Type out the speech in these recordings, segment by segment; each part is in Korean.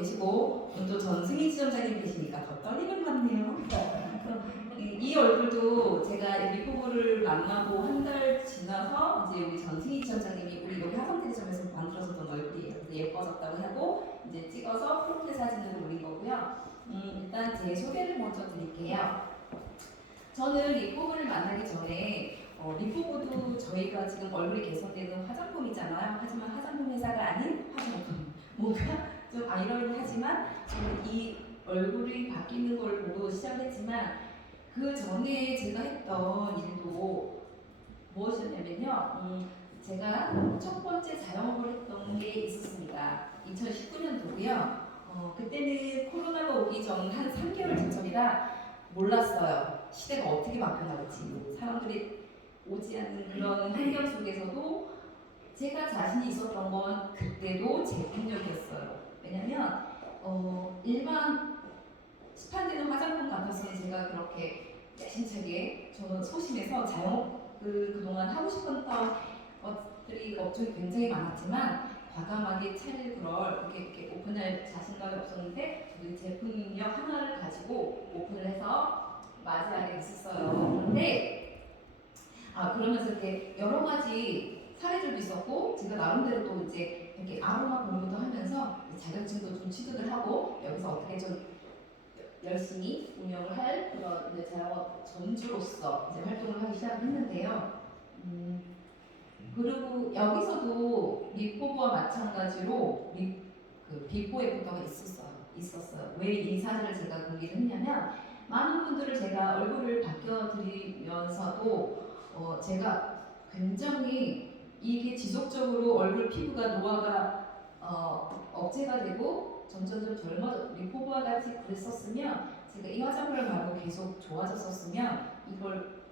계시고 또 전승희 지점장님 계시니까 더 떨리는 것 같네요. 이 얼굴도 제가 리포브를 만나고 한 달 지나서 이제 우리 전승희 지점장님이 우리 여기 학원대리점에서 만들어줬던 얼굴이에요. 예뻐졌다고 하고 이제 찍어서 프로필 사진으로 올린 거고요. 일단 제 소개를 먼저 드릴게요. 저는 리포브를 만나기 전에 리포브도 저희가 지금 얼굴이 개선되는 화장품이잖아요. 하지만 화장품 회사가 아닌 화장품. 뭔가 좀 아이러니하지만 저는 이 얼굴이 바뀌는 걸 보고 시작했지만 그 전에 제가 했던 일도 무엇이었냐면요. 제가 첫 번째 자영업을 했던 게 있었습니다. 2019년도고요. 그때는 코로나가 오기 전 한 3개월 전이라 몰랐어요. 시대가 어떻게 바뀌어나갈지. 사람들이 오지 않는 그런 환경 속에서도 제가 자신이 있었던 건 그때도 제품력이었어요. 왜냐면 일반 시판되는 화장품 같아서는 제가 그렇게 야심차게 저는 소심해서 자영업을 그동안 하고 싶었던 것들이 업종이 굉장히 많았지만 과감하게 차를 그럴 이렇게 오픈할 자신감이 없었는데 저도 제품력 하나를 가지고 오픈을 해서 맞이하게 됐었어요. 그런데 그러면서 이렇게 여러 가지 사례들도 있었고 제가 나름대로 또 이제 이렇게 아로마 공부도 하면서 자격증도 좀 취득을 하고 여기서 어떻게 좀 열심히 운영을 할 그런 이제 자영업 전주로서 이제 활동을 하기 시작했는데요. 그리고 여기서도 리포브와 마찬가지로 그 비포 애프터가 있었어요. 왜 이 사진을 제가 공개를 했냐면 많은 분들을 제가 얼굴을 바뀌어드리면서도 제가 굉장히 이게 지속적으로 얼굴 피부가 노화가 억제가 되고 점점 젊어져 리포브와 같이 그랬었으면 제가 이 화장품을 말고 계속 좋아졌었으면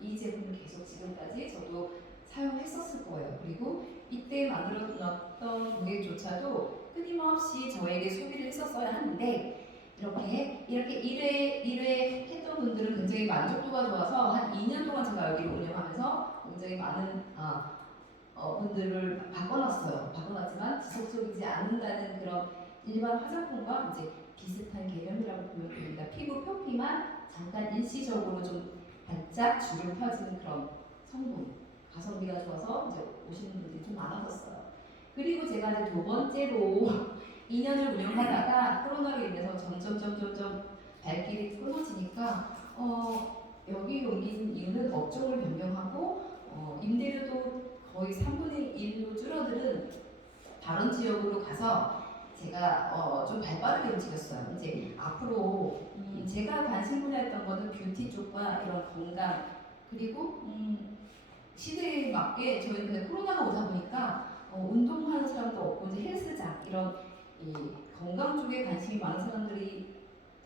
이 제품을 계속 지금까지 저도 사용했었을 거예요. 그리고 이때 만들어놨던 고객조차도 끊임없이 저에게 소비를 했었어야 하는데 이렇게 1회 했던 분들은 굉장히 만족도가 좋아서 한 2년 동안 제가 여기를 운영하면서 굉장히 많은 분들을 바꿔놨지만 지속적이지 않는다는 그런 일반 화장품과 이제 비슷한 개념이라고 보면 됩니다. 피부 표피만 잠깐 일시적으로 좀 반짝 주름 펴지는 그런 성분, 가성비가 좋아서 이제 오시는 분들이 좀 많아졌어요. 그리고 제가 이제 두 번째로 2년을 운영하다가 코로나로 인해서 점점 발길이 끊어지니까 여기 옮긴 이유는 업종을 변경하고 임대료도 거의 3분의 1로 줄어드는 다른 지역으로 가서 제가 좀 발빠르게 움직였어요. 이제 앞으로 제가 관심 분야했던 거는 뷰티 쪽과 이런 건강 그리고 시대에 맞게 저희는 코로나가 오다 보니까 운동하는 사람도 없고 이제 헬스장 이런 이 건강 쪽에 관심이 많은 사람들이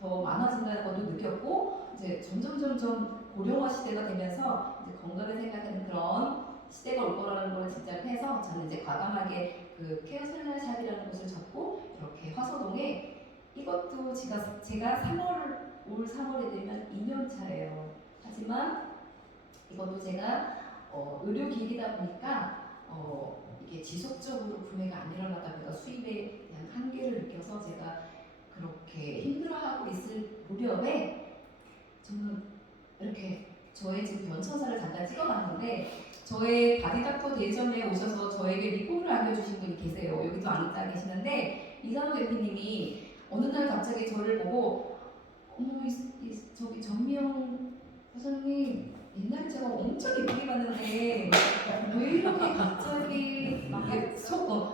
더 많아진다는 것도 느꼈고 이제 점점 고령화 시대가 되면서 이제 건강을 생각하는 그런 시대가 올 거라는 걸 진짜해서 저는 이제 과감하게 그 케어 셀러샵이라는 곳을 잡고 이렇게 화서동에 이것도 제가 올 3월에 되면 2년 차예요. 하지만 이것도 제가 의료기기다 보니까 이게 지속적으로 구매가 안 일어나다 보니까 수입에 대한 한계를 느껴서 제가 그렇게 힘들어하고 있을 무렵에 저는 이렇게 저의 지금 변천사를 잠깐 찍어봤는데 저의 바디닥터 대리점에 오셔서 저에게 리폼을 안겨주신 분이 계세요. 여기도 앉아 계시는데 이상호 대표님이 어느 날 갑자기 저를 보고 저기 전미영 사장님 옛날에 제가 엄청 예쁘게 봤는데 왜 이렇게 갑자기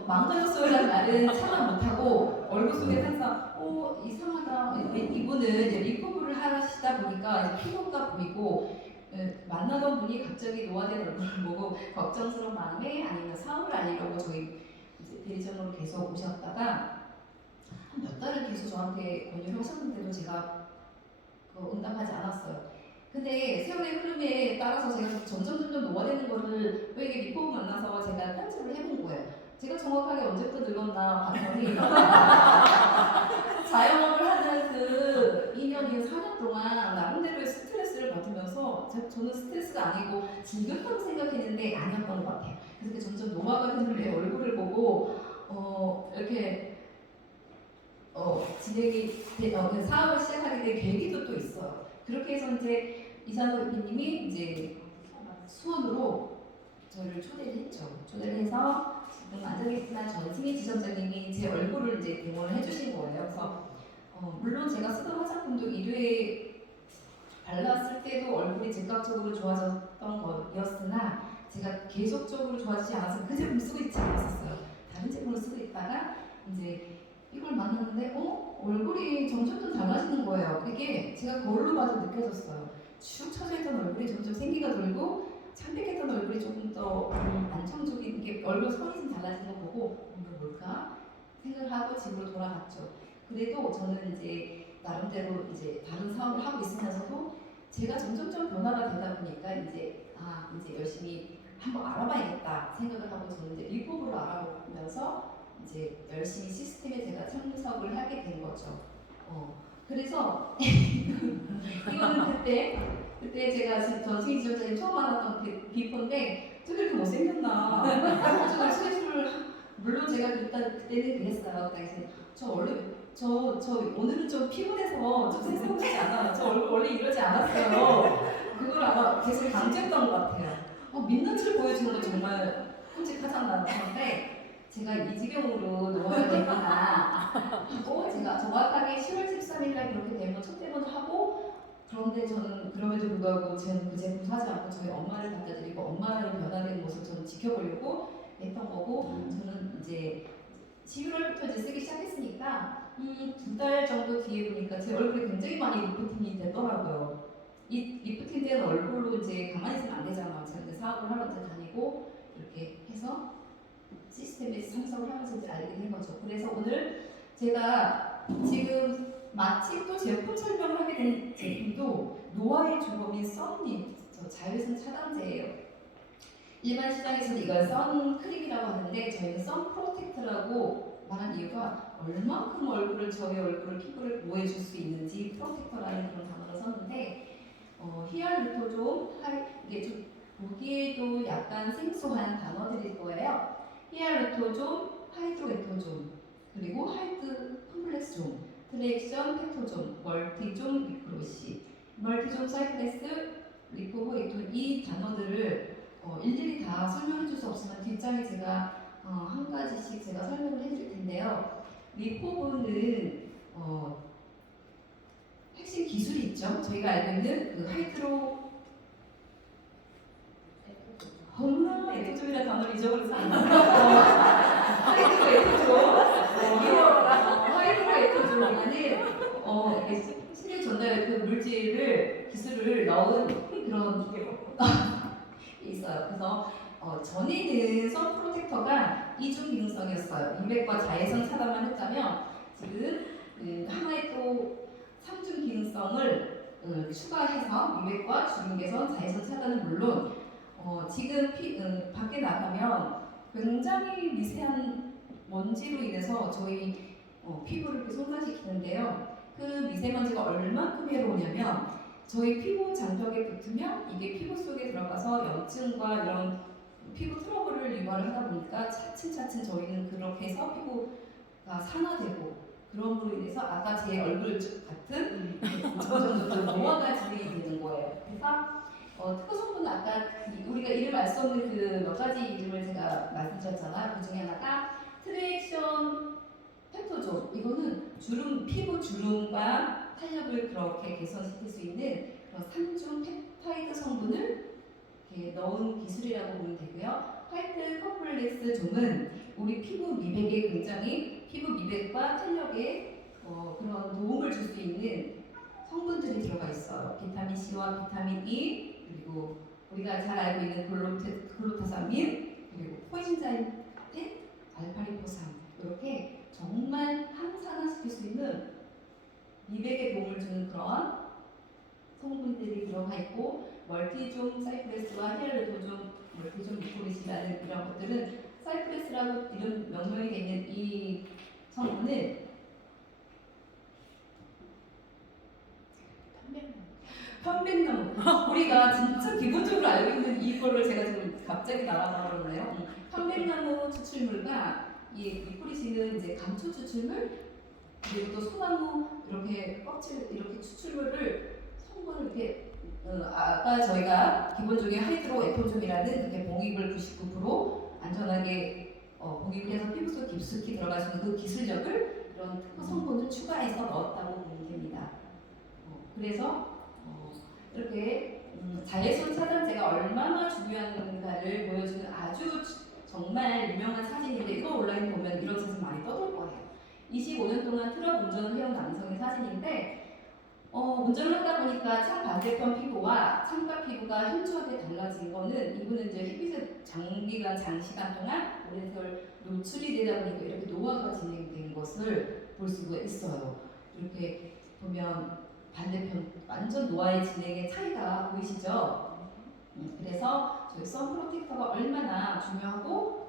망가졌어요라는 말은 참아 못하고 얼굴 속에 항상 이상하다 이분은 이제 리포브를 하시다 보니까 이제 피부가 보이고 만나던 분이 갑자기 노화된 얼굴을 보고 걱정스러운 마음에 아니면 사업을 알리려고 저희 이제 대리점으로 계속 오셨다가 한 몇 달을 계속 저한테 권유를 하셨는데도 제가 응답하지 않았어요. 근데 세월의 흐름에 따라서 제가 점점 노화되는 거를 왜 이게 리포브 만나서 제가 편집을 해본 거예요. 제가 정확하게 언제부터 늙었나 봤더니 자영업을 하는 그 2년, 4년 동안 나름대로의 스트레스를 받으면서 저는 스트레스가 아니고 즐겼다고 생각했는데 아니었던 것 같아요. 그래서 점점 노화가 되는 내 얼굴을 보고 이렇게 그 사업을 시작하게 된 계기도 또 있어요. 그렇게 해서 이제 이상도 대표님이 이제 수원으로 저를 초대를 했죠. 초대를 해서 지금 안되겠지만 전승희 지점장님이 제 얼굴을 이제 대모를 해주신 거예요. 그래서 물론 제가 쓰던 화장품도 1회 발랐을 때도 얼굴이 즉각적으로 좋아졌던 거였으나 제가 계속적으로 좋아지지 않아서 그 제품 쓰고 있지 않았었어요. 다른 제품을 쓰고 있다가 이제 이걸 만났는데 얼굴이 점점 더 달라지는 거예요. 그게 제가 거울로 봐도 느껴졌어요. 축 처져있던 얼굴이 점점 생기가 돌고 창백했던 얼굴이 조금 더 안정적인 게 얼굴 선이 좀 달라지는 거 보고 이거 뭘까 생각을 하고 집으로 돌아갔죠. 그래도 저는 이제 나름대로 이제 다른 사업을 하고 있으면서도 제가 점점점 변화가 되다 보니까 이제 열심히 한번 알아봐야겠다 생각을 하고 저는 이제 리포브를 알아보면서 이제 열심히 시스템에 제가 참석을 하게 된 거죠. 그래서 이거는 그때 제가 전승희 지점장님 처음 만났던 그 비포인데 저 이렇게 못생겼나? 저 수술을 물론 제가 그때는 그랬어요. 저 오늘은 좀 피곤해서 좀 생성되지 않아요. 저 얼굴 원래 이러지 않았어요. 그걸 아마 계속 강조했던 것 같아요. 민낯을 보여주는 거 정말 끔찍하잖아요. 그런데 제가 이 지경으로 넘어야 되구나 하고 제가 정확하게 10월 13일날 그렇게 데모 첫 데모도 하고 그런데 저는 그럼에도 불구하고 저는 그 제품 사지 않고 저희 엄마를 갖다 드리고 엄마의 변화된 모습 저는 지켜보려고 했던 거고 저는 이제 11월부터 이제 쓰기 시작했으니까 2달 정도 뒤에 보니까 제 얼굴이 굉장히 많이 리프팅이 되더라고요. 이 리프팅 된 얼굴로 이제 가만히 있으면 안 되잖아요. 제가 이제 사업을 하러 이제 다니고 이렇게 해서 시스템에 참석을 하면서 이제 알게 된 거죠. 그래서 오늘 제가 지금 마침 또 제품 설명을 하게 된 제품도 노화의 주범인 썬립, 자외선 차단제예요. 일반 시장에서는 이걸 선크림이라고 하는데 저희는 선 프로텍트라고 말한 이유가 얼만큼 저희 얼굴을 피부를 보호해줄 수 있는지 프로텍터라는 그런 단어를 썼는데 히알루토존, 이게 좀 보기에도 약간 생소한 단어들일 거예요. 히알루토존, 하이드로에토존, 그리고 하이드 컴플렉스존, 트레액션 페토존, 멀티존 리크로시, 멀티존 사이클레스, 리포보에톤 이 단어들을 일일이 다 설명해 줄 수 없으면 뒷장에 제가 한 가지씩 제가 설명을 해줄 텐데요. 리포브는 핵심 기술이 있죠. 저희가 알고 있는 그 하이드로 에토존이라는 단어를 잊어버려서 하이드로 에토존은 신의 전달 그 물질을 기술을 넣은 그런 있어요. 그래서 전에는 선 프로텍터가 이중 기능성이었어요. 미백과 자외선 차단만 했다면 지금 하나의 또 3중 기능성을 추가해서 미백과 주름 개선, 자외선 차단은 물론 지금 밖에 나가면 굉장히 미세한 먼지로 인해서 저희 피부를 이렇게 손상시키는데요. 그 미세먼지가 얼만큼 해로우냐면 저희 피부 장벽에 붙으면 이게 피부 속에 들어가서 염증과 이런 피부 트러블을 유발을 하다 보니까 차츰 저희는 그렇게 해서 피부가 산화되고 그런 걸로 인해서 아까 제 얼굴 같은 점점 노화가 진행이 되는 거예요. 그래서 특허 성분은 아까 우리가 이름 알 수 없는 그 몇 가지 이름을 제가 말씀드렸잖아요. 그 중에 하나가 트레액션 페토존. 이거는 피부 주름과 탄력을 그렇게 개선시킬 수 있는 그런 3중 펩타이드 성분을 이렇게 넣은 기술이라고 보면 되고요. 화이트 컴플렉스 존은 우리 피부 미백에 굉장히 피부 미백과 탄력에 그런 도움을 줄 수 있는 성분들이 들어가 있어요. 비타민 C와 비타민 E 그리고 우리가 잘 알고 있는 글루타사민 그리고 코엔자임 10, 알파리포산 이렇게 정말 항산화시킬 수 있는 미백에 도움을 주는 그런 성분들이 들어가 있고 멀티존 사이프레스와 히알루토존, 멀티존 리코리시라는 이런 것들은 사이프레스라고 이름 명명이 되어 있는 이 성분은 편백나무 우리가 진짜 기본적으로 알고 있는 이거를 제가 지금 갑자기 날아가버렸네요. 편백나무 추출물과 이 리코리시는 이제 감초 추출물 그리고 또 소나무 이렇게 껍질 이렇게 추출물을 성분을 이렇게 아까 저희가 기본적인 하이드로 에포좀이라는 이렇게 봉입을 99% 안전하게 봉입을 해서 피부 속 깊숙이 들어갈 수 있는 그 기술력을 그런 특허 성분을 추가해서 넣었다고 보면 됩니다. 그래서 이렇게 자외선 차단제가 얼마나 중요한가를 보여주는 아주 정말 유명한 사진인데 이거 온라인 보면 이런 사진 많이 떠돌 거예요. 25년 동안 트럭 운전을 해온 남성의 사진인데 운전을 하다 보니까 차 반대편 피부와 창가 피부가 현저하게 달라진 거는 이분은 이제 햇빛에 장시간 동안 오랜 세월 노출이 되다 보니까 이렇게 노화가 진행된 것을 볼 수가 있어요. 이렇게 보면 반대편 완전 노화의 진행의 차이가 보이시죠? 그래서 저희 선 프로텍터가 얼마나 중요하고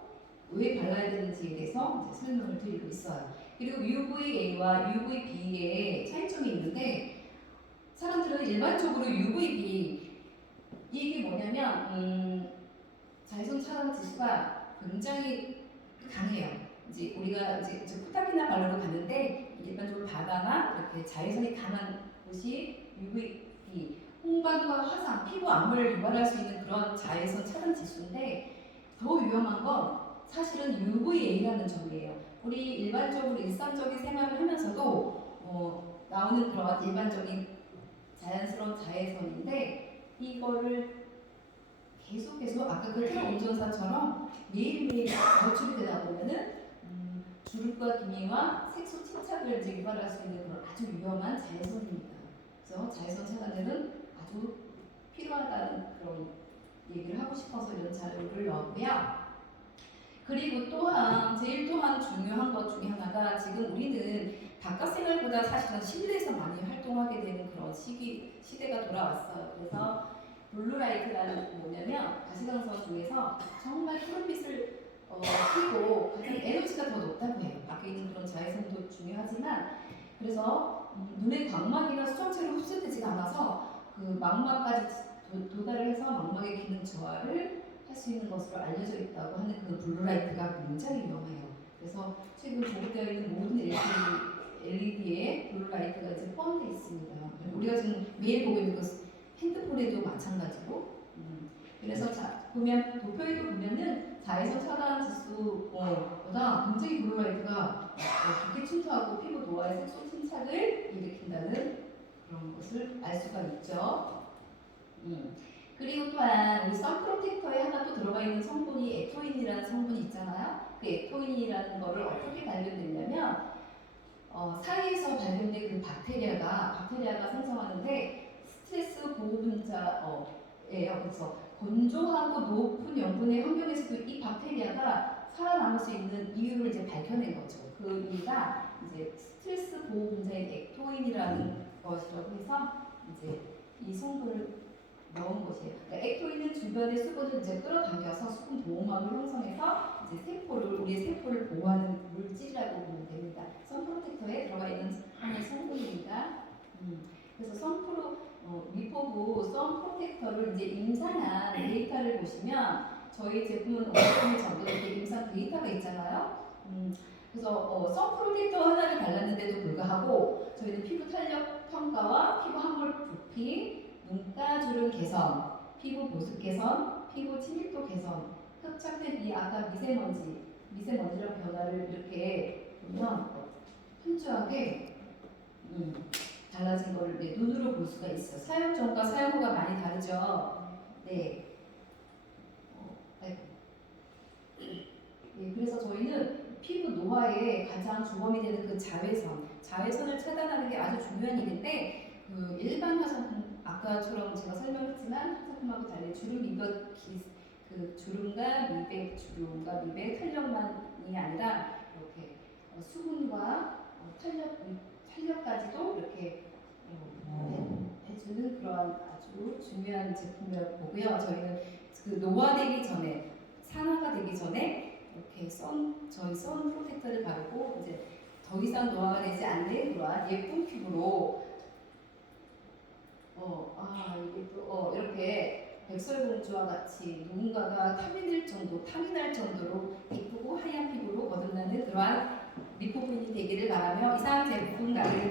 왜 발라야 되는지에 대해서 이제 설명을 드리고 있어요. 그리고 UVA와 UVB의 차이점이 있는데 사람들은 일반적으로 UVB 이게 뭐냐면 자외선 차단 지수가 굉장히 강해요. 이제 우리가 이제 코타키나 발로로 가는데 일반적으로 바다나 이렇게 자외선이 강한 곳이 UVB, 홍반과 화상, 피부 암을 유발할 수 있는 그런 자외선 차단 지수인데 더 위험한 건 사실은 UVA라는 점이에요. 우리 일반적으로 일상적인 생활을 하면서도 나오는 그런 일반적인 자연스러운 자외선인데 이거를 계속 아까 그 트럭 운전사처럼 매일매일 노출이 되다 보면은 주름과 기미와 색소 침착을 이제 유발할 수 있는 그런 아주 위험한 자외선입니다. 그래서 자외선 차단제는 아주 필요하다는 그런 얘기를 하고 싶어서 이런 자료를 넣었고요. 그리고 제일 또한 중요한 것 중에 하나가 지금 우리는 바깥 생활보다 사실은 실내에서 많이 활동하게 되는 그런 시대가 돌아왔어요. 그래서 블루라이트라는 게 뭐냐면 가시광선 중에서 정말 푸른빛을 띠고 가장 에너지가 더 높다고 해요. 밖에 있는 그런 자외선도 중요하지만 그래서 눈의 광막이나 수정체로 흡수되지가 않아서 그 망막까지 도달을 해서 망막의 기능 저하를 할 수 있는 것으로 알려져 있다고 하는 그 블루라이트가 굉장히 위험해요. 그래서 최근 보급되어 있는 모든 LED에 블루라이트가 이제 포함되어 있습니다. 우리가 지금 매일 보고 있는 그 핸드폰에도 마찬가지고. 그래서 보면 도표에도 보면은 자외선 차단 지수보다 굉장히 블루라이트가 깊게 침투하고 피부 노화의 색소 침착을 일으킨다는 그런 것을 알 수가 있죠. 그리고 또한 우리 선 프로텍터에 하나 또 들어가 있는 성분이 에토인이라는 성분이 있잖아요. 그 에토인이라는 거를 어떻게 발견됐냐면 사이에서 발견된 그 박테리아가 생성하는데 스트레스 보호 분자예요. 그래서 건조하고 높은 영분의 환경에서도 이 박테리아가 살아남을 수 있는 이유를 이제 밝혀낸 거죠. 그 이유가 이제 스트레스 보호 분자인 액토인이라는 것이라고 해서 이제 이 성분을 넣은 것이에요. 그러니까 액토인은 주변의 수분을 이제 끌어당겨서 수분 보호막을 형성해서 이제 우리의 세포를 보호하는 물질이라고 보면 됩니다. 선 프로텍터에 들어가 있는 하나의 성분입니다. 그래서 위포부 선 프로텍터를 이제 임상한 데이터를 보시면 저희 제품은 5년 정도 이렇게 임상 데이터가 있잖아요. 그래서 선 프로텍터 하나를 발랐는데도 불구하고 저희는 피부 탄력 평가와 피부 항물 부피, 눈가 주름 개선, 피부 보습 개선, 피부 친밀도 개선, 흡착된 이 아까 미세먼지랑 변화를 이렇게 보면 현저하게 달라진 거를 눈으로 볼 수가 있어요. 사용 전과 사용 후가 많이 다르죠. 네. 그래서 저희는 피부 노화에 가장 주범이 되는 그 자외선을 차단하는 게 아주 중요한 일인데 그 일반 화장품 아까처럼 제가 설명했지만 화장품하고 달리 주름과 미백 탄력만이 아니라 이렇게 수분과 탄력까지도 이렇게 해주는 그런 아주 중요한 제품이라고 보고요. 저희는 그 노화되기 전에 산화가 되기 전에 이렇게 저희 선 프로텍터를 바르고 이제 더 이상 노화가 되지 않는 그러한 예쁜 피부로 이게 또 이렇게 백설공주와 같이 누군가가 탐이 날 정도로 예쁘고 하얀 피부로 거듭나는 그러한 리포핀이 되기를 바라며 이상 제품 가게를